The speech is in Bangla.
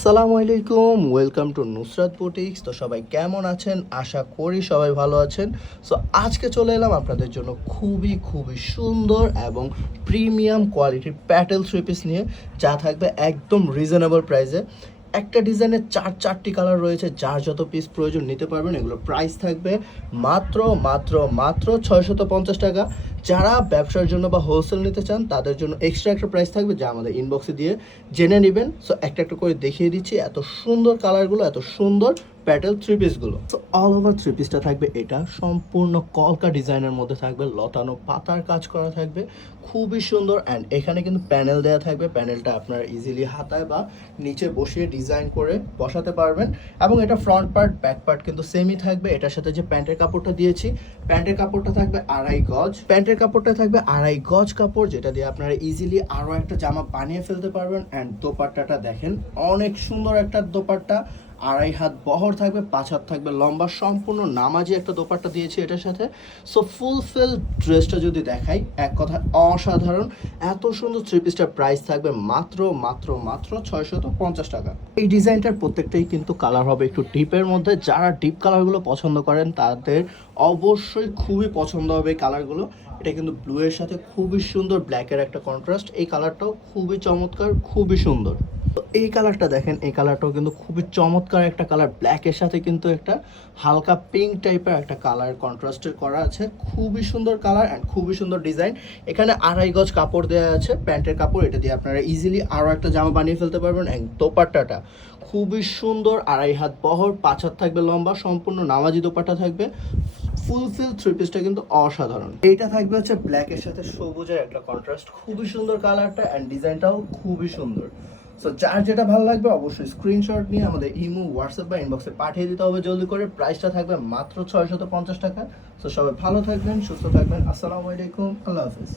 আসসালামু আলাইকুম, ওয়েলকাম টু নুসরাত বুটিক্স। তো সবাই কেমন আছেন? আশা করি সবাই ভালো আছেন। সো আজকে চলে এলাম আপনাদের জন্য খুবই খুবই সুন্দর এবং প্রিমিয়াম কোয়ালিটির প্যাটেল থ্রি পিস নিয়ে, যা থাকবে একদম রিজনেবল প্রাইসে একটা ডিজাইনের চার, চারটি কালার রয়েছে, যার যত পিস প্রয়োজন নিতে পারবেন, এগুলো প্রাইস থাকবে মাত্র মাত্র মাত্র ছয়শত পঞ্চাশ টাকা। যারা ব্যবসার জন্য বা হোলসেল নিতে চান, তাদের জন্য এক্সট্রা একটা প্রাইস থাকবে যা আমাদের ইনবক্সে দিয়ে জেনে নেবেন। সো একটা একটা করে দেখিয়ে দিচ্ছি, এত সুন্দর কালারগুলো এত সুন্দর প্যাটেল থ্রি পিসগুলো তো অল ওভার থ্রি পিসটা থাকবে, এটা সম্পূর্ণ কলকা ডিজাইনের মধ্যে থাকবে, লতানো পাতার কাজ করা থাকবে, খুবই সুন্দর অ্যান্ড এখানে কিন্তু প্যানেল দেওয়া থাকবে প্যানেলটা আপনারা ইজিলি হাতায় বা নিচে বসিয়ে ডিজাইন করে বসাতে পারবেন এবং এটা ফ্রন্ট পার্ট ব্যাক পার্ট কিন্তু সেমই থাকবে। এটার সাথে যে প্যান্টের কাপড়টা দিয়েছি, প্যান্টের কাপড়টা থাকবে আড়াই গজ। প্যান্টের কাপড়টা থাকবে আড়াই গজ কাপড়, যেটা দিয়ে আপনারা ইজিলি আরও একটা জামা বানিয়ে ফেলতে পারবেন অ্যান্ড দোপাট্টাটা দেখেন, অনেক সুন্দর একটা দোপাট্টা। আড়াই হাত বহর থাকবে, পাঁচ হাত থাকবে লম্বা, সম্পূর্ণ নামাজি একটা দোপাট্টা দিয়েছি এটার সাথে। সো ফুলফিল ড্রেসটা যদি দেখাই, এক কথা অসাধারণ। এত সুন্দর থ্রি পিসটার প্রাইস থাকবে মাত্র মাত্র মাত্র ছয়শত পঞ্চাশ টাকা। এই ডিজাইনটার প্রত্যেকটাই কিন্তু কালার হবে একটু ডিপের মধ্যে। যারা ডিপ কালারগুলো পছন্দ করেন, তাদের অবশ্যই খুবই পছন্দ হবে কালারগুলো এটা কিন্তু ব্লু এর সাথে খুবই সুন্দর ব্ল্যাকের একটা কন্ট্রাস্ট এই কালারটাও খুবই চমৎকার, খুবই সুন্দর। তো এই কালারটা দেখেন, এই কালারটাও কিন্তু খুবই চমৎকার একটা কালার। ব্ল্যাকের সাথে কিন্তু একটা হালকা পিঙ্ক টাইপের একটা কালার কন্ট্রাস্টের করা আছে। খুবই সুন্দর কালার অ্যান্ড খুবই সুন্দর ডিজাইন এখানে আড়াই গজ কাপড় দেওয়া আছে, প্যান্টের কাপড়। এটা দিয়ে আপনারা ইজিলি আরও একটা জামা বানিয়ে ফেলতে পারবেন অ্যান্ড দোপাট্টাটা। খুবই সুন্দর আড়াই হাত বহর, পাঁচ হাত থাকবে লম্বা, সম্পূর্ণ নামাজি দোপাট্টা থাকবে। ফুলফিল থ্রি পিসটা কিন্তু অসাধারণ। এইটা থাকবে হচ্ছে ব্ল্যাকের সাথে সবুজের একটা কন্ট্রাস্ট খুবই সুন্দর কালারটা অ্যান্ড ডিজাইনটাও খুবই সুন্দর। সো যার যেটা ভালো লাগবে অবশ্যই স্ক্রিনশট নিয়ে আমাদের ইমো হোয়াটসঅ্যাপ বা ইনবক্সে পাঠিয়ে দিতে হবে জলদি করে। প্রাইসটা থাকবে মাত্র ছয়শত পঞ্চাশ টাকা। সো সবাই ভালো থাকবেন, সুস্থ থাকবেন। আসসালামু আলাইকুম, আল্লাহ হাফিজ।